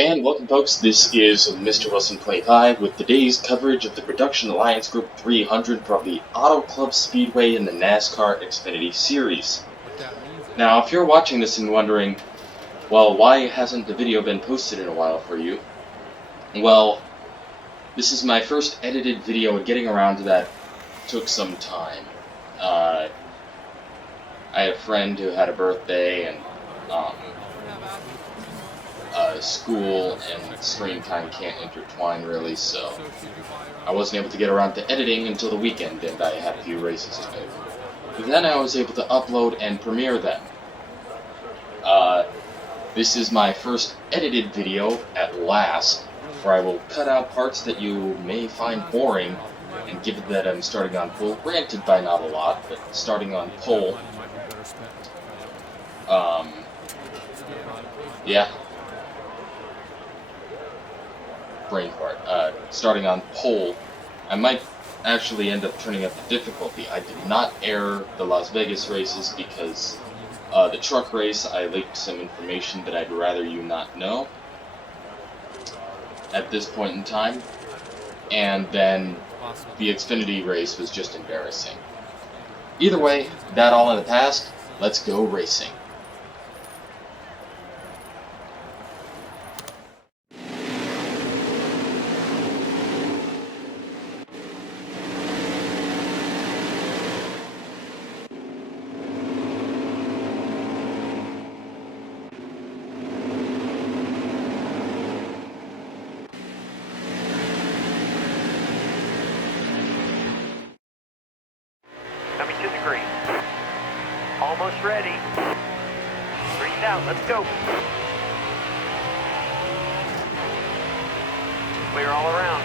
And welcome folks, this is Mr. Wilson 25 with today's coverage of the Production Alliance Group 300 from the Auto Club Speedway in the NASCAR Xfinity Series. Now, if you're watching this and wondering, well, why hasn't the video been posted in a while for you? Well, this is my first edited video, and getting around to that took some time. I had a friend who had a birthday, and school and screen time can't intertwine really, so I wasn't able to get around to editing until the weekend, and I had a few races to do. Then I was able to upload and premiere them. This is my first edited video at last, where I will cut out parts that you may find boring, and given that I'm starting on pole, granted by not a lot, but starting on pole, yeah. Brain fart. Starting on pole, I might actually end up turning up the difficulty. I did not air the Las Vegas races because the truck race, I leaked some information that I'd rather you not know at this point in time, and then the Xfinity race was just embarrassing. Either way, that all in the past, let's go racing. Coming to the green. Almost ready. Green's out. Let's go. Clear all around.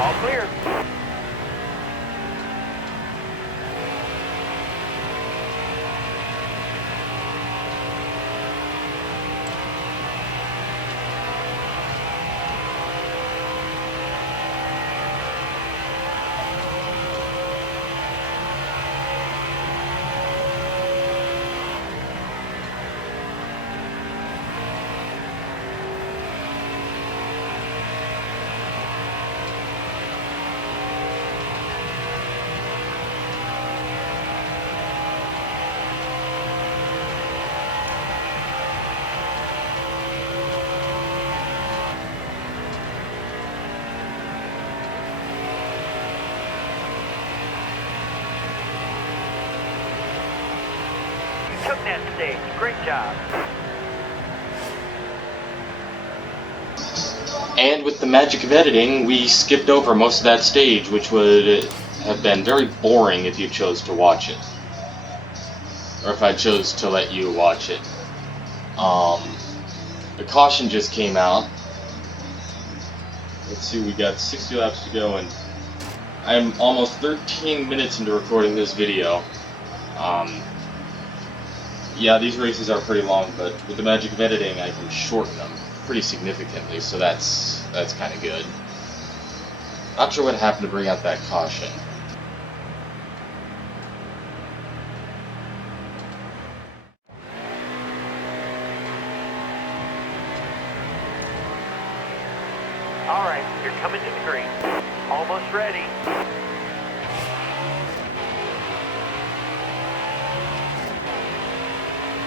All clear. Took that stage. Great job. And with the magic of editing, we skipped over most of that stage, which would have been very boring if you chose to watch it. Or if I chose to let you watch it. The caution just came out. Let's see, we got 60 laps to go, and I'm almost 13 minutes into recording this video. Yeah, these races are pretty long, but with the magic of editing, I can shorten them pretty significantly, so that's kind of good. Not sure what happened to bring out that caution. All right, you're coming to the green. Almost ready.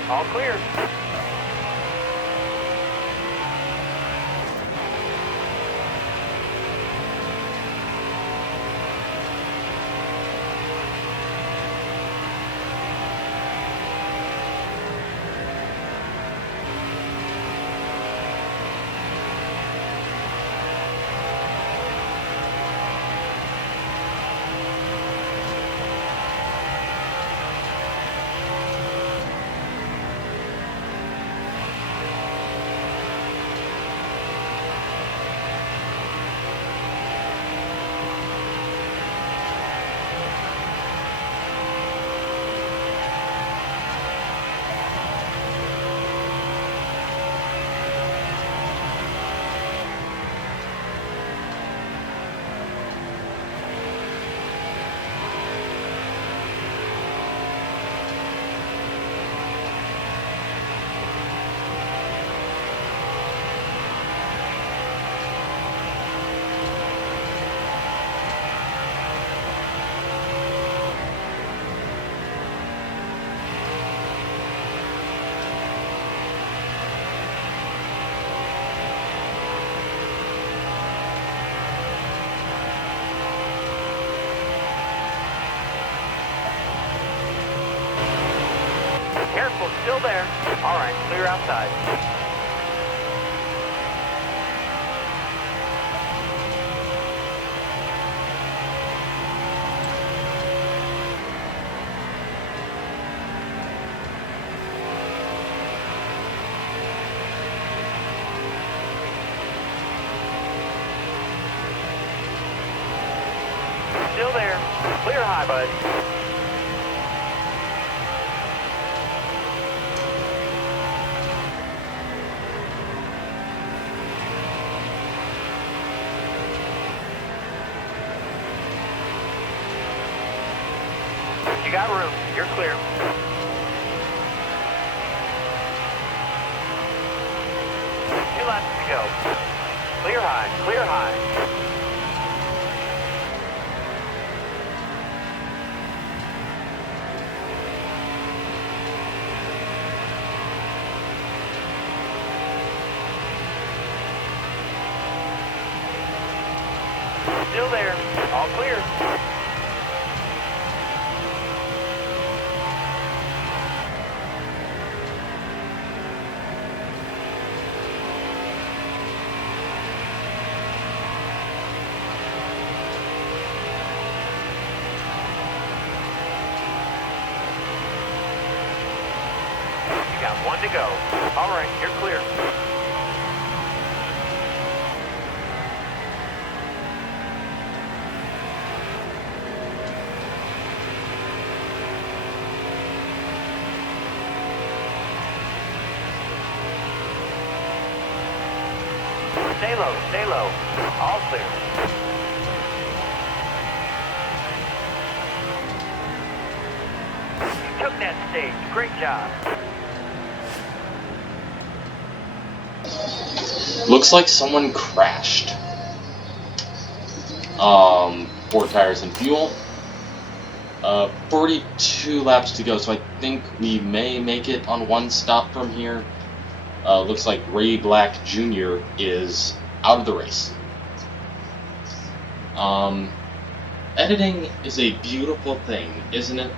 All clear. Careful, still there. All right, clear outside. Still there. Clear high, bud. You got room. You're clear. Two laps to go. Clear high, clear high. Still there. All clear. You got one to go. All right, you're clear. Stay low, stay low. All clear. You took that stage. Great job. Looks like someone crashed. 4 tires and fuel. 42 laps to go, so I think we may make it on one stop from here. Looks like Ray Black Jr. is out of the race. Editing is a beautiful thing, isn't it?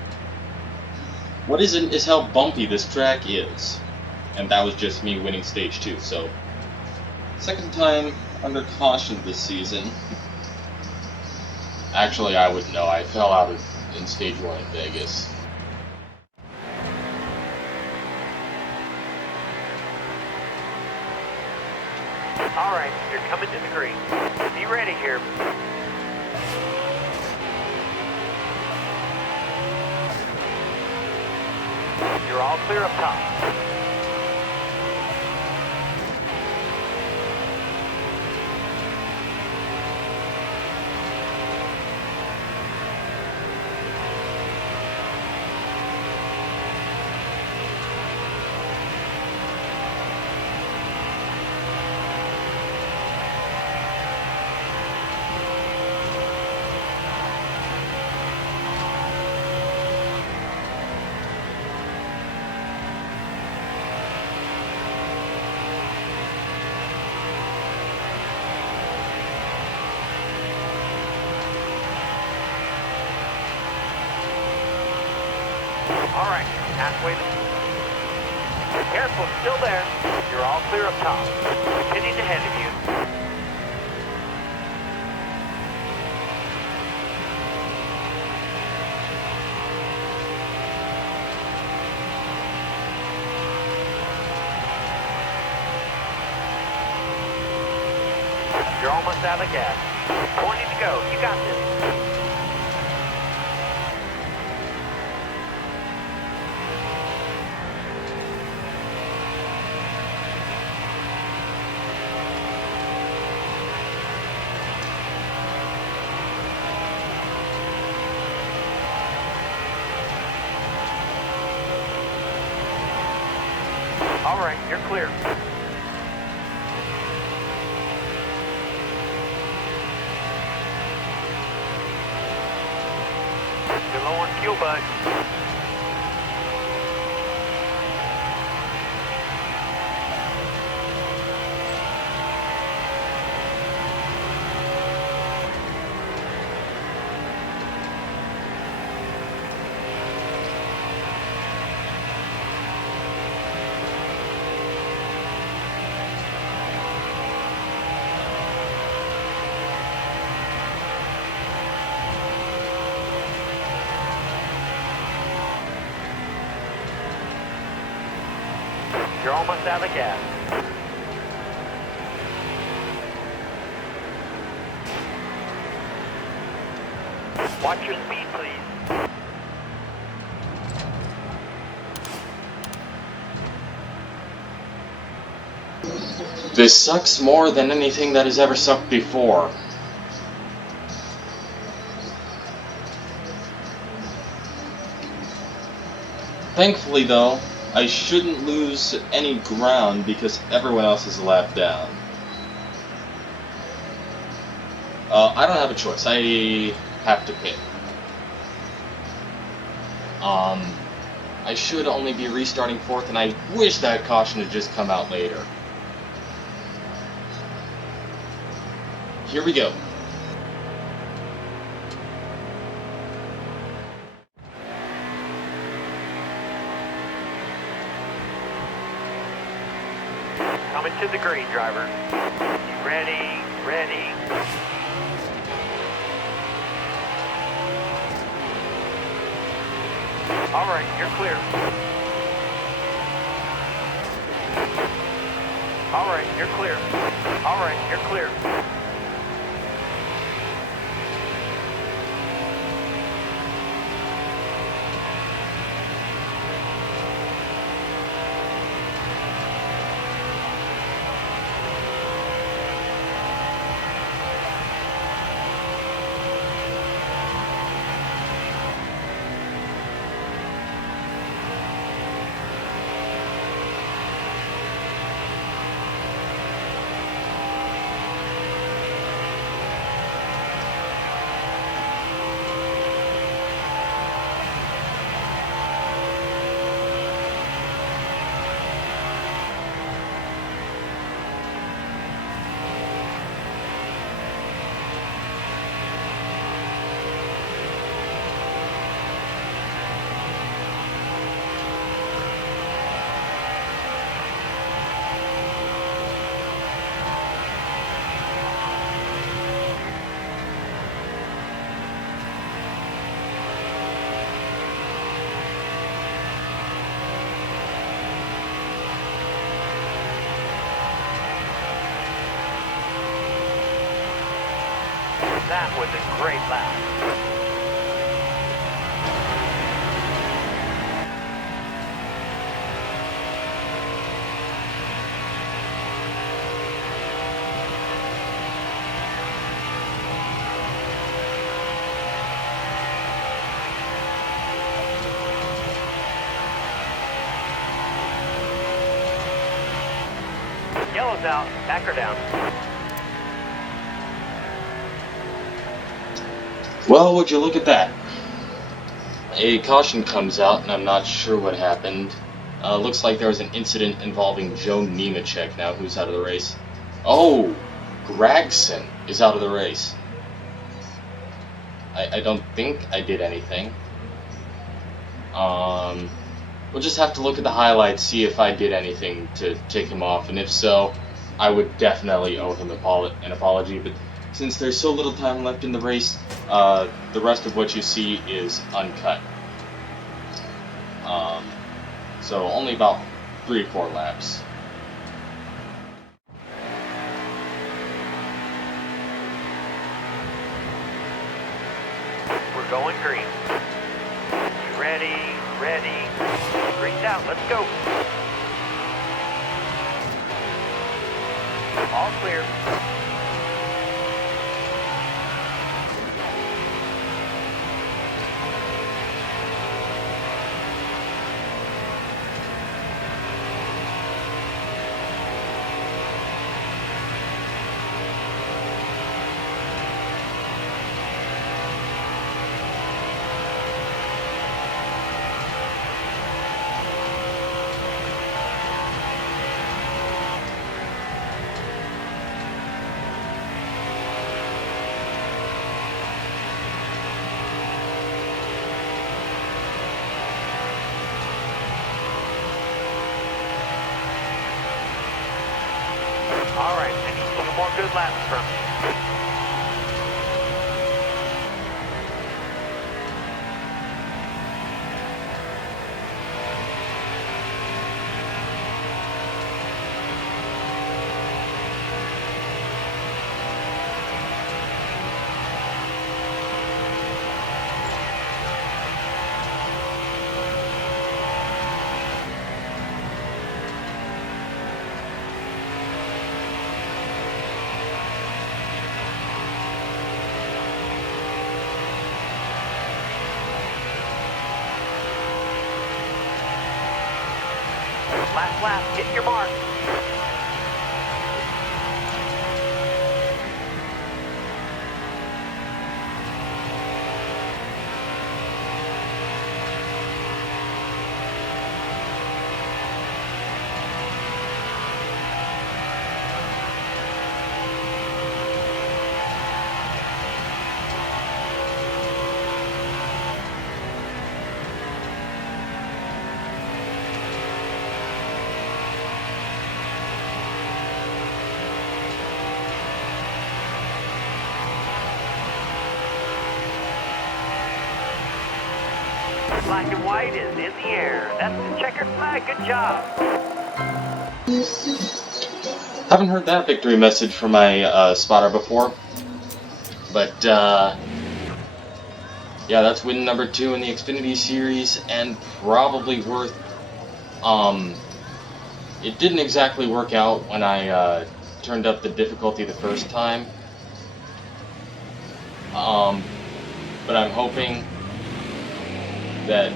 What isn't is how bumpy this track is. And that was just me winning stage 2, so second time under caution this season. Actually, I wouldn't know. I fell out in stage 1 in Vegas. All right, you're coming to the green. Be ready here. You're all all clear up top. All right, halfway. Careful, still there. You're all clear up top. Pitting ahead of you. You're almost out of gas. 20 to go. You got this. All right, you're clear. You're low on fuel, bud. You're almost out of gas. Watch your speed, please. This sucks more than anything that has ever sucked before. Thankfully though, I shouldn't lose any ground because everyone else is a lap down. I don't have a choice. I have to pit. I should only be restarting fourth, and I wish that caution had just come out later. Here we go. Coming to the green, driver. You ready? Ready. All right, you're clear. All right, you're clear. All right, you're clear. That was a great lap. Yellow's out. Back her down. Well, would you look at that? A caution comes out, and I'm not sure what happened. Looks like there was an incident involving Joe Nemechek now, who's out of the race. Oh, Gregson is out of the race. I don't think I did anything. We'll just have to look at the highlights, see if I did anything to take him off, and if so, I would definitely owe him an apology, but since there's so little time left in the race, the rest of what you see is uncut. So only about 3 or 4 laps. We're going green. Ready, ready. Green's out, let's go. All clear. All right, I need 2 more good laps from you. Last lap, hit your mark. Black and white is in the air. That's the checkered flag. Good job. Haven't heard that victory message from my spotter before, but yeah, that's win number 2 in the Xfinity Series, and probably worth. It didn't exactly work out when I turned up the difficulty the first time, but I'm hoping that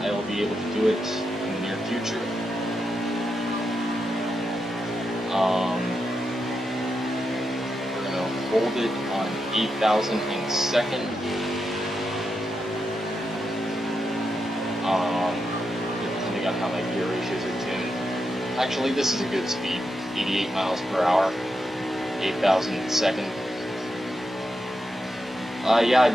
I will be able to do it in the near future. We're gonna hold it on 8,000 in second. Depending on how my gear ratios are tuned. Actually, this is a good speed, 88 miles per hour, 8,000 in second. Yeah,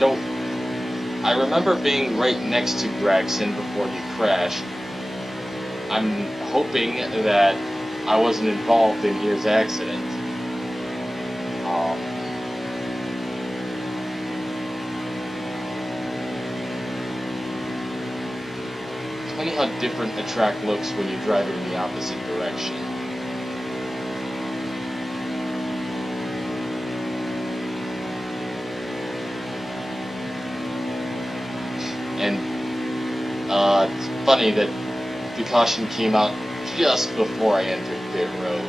I remember being right next to Gregson before he crashed. I'm hoping that I wasn't involved in his accident. It's funny how different a track looks when you drive it in the opposite direction. And it's funny that the caution came out just before I entered pit road.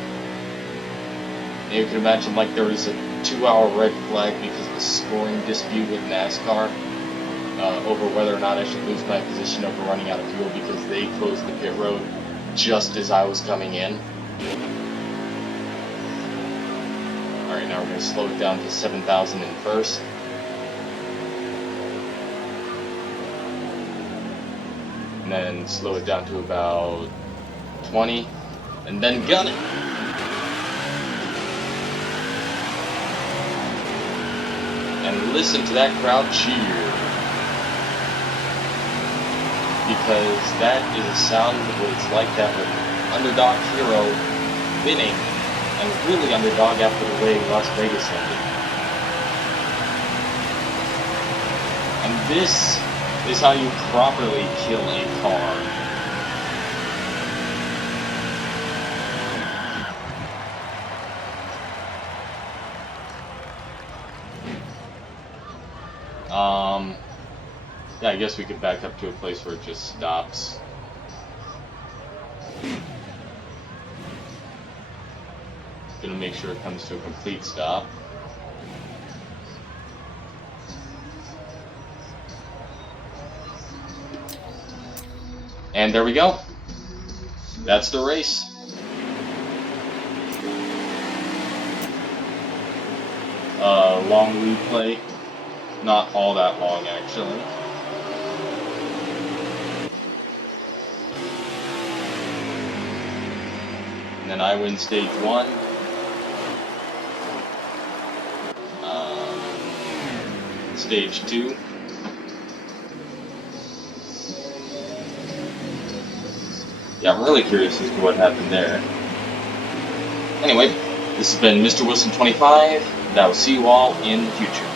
And you can imagine like there was a 2-hour red flag because of a scoring dispute with NASCAR over whether or not I should lose my position over running out of fuel because they closed the pit road just as I was coming in. Alright, now we're going to slow it down to 7,000 in first. And then slow it down to about 20. And then gun it! And listen to that crowd cheer. Because that is a sound of what it's like that with underdog hero winning. And really underdog after the way Las Vegas ended. And this is how you properly kill a car. Yeah, I guess we could back up to a place where it just stops. Gonna make sure it comes to a complete stop. And there we go. That's the race. Long replay. Not all that long, actually. And then I win stage 1. Stage 2. Yeah, I'm really curious as to what happened there. Anyway, this has been Mr. Wilson 25, and I will see you all in the future.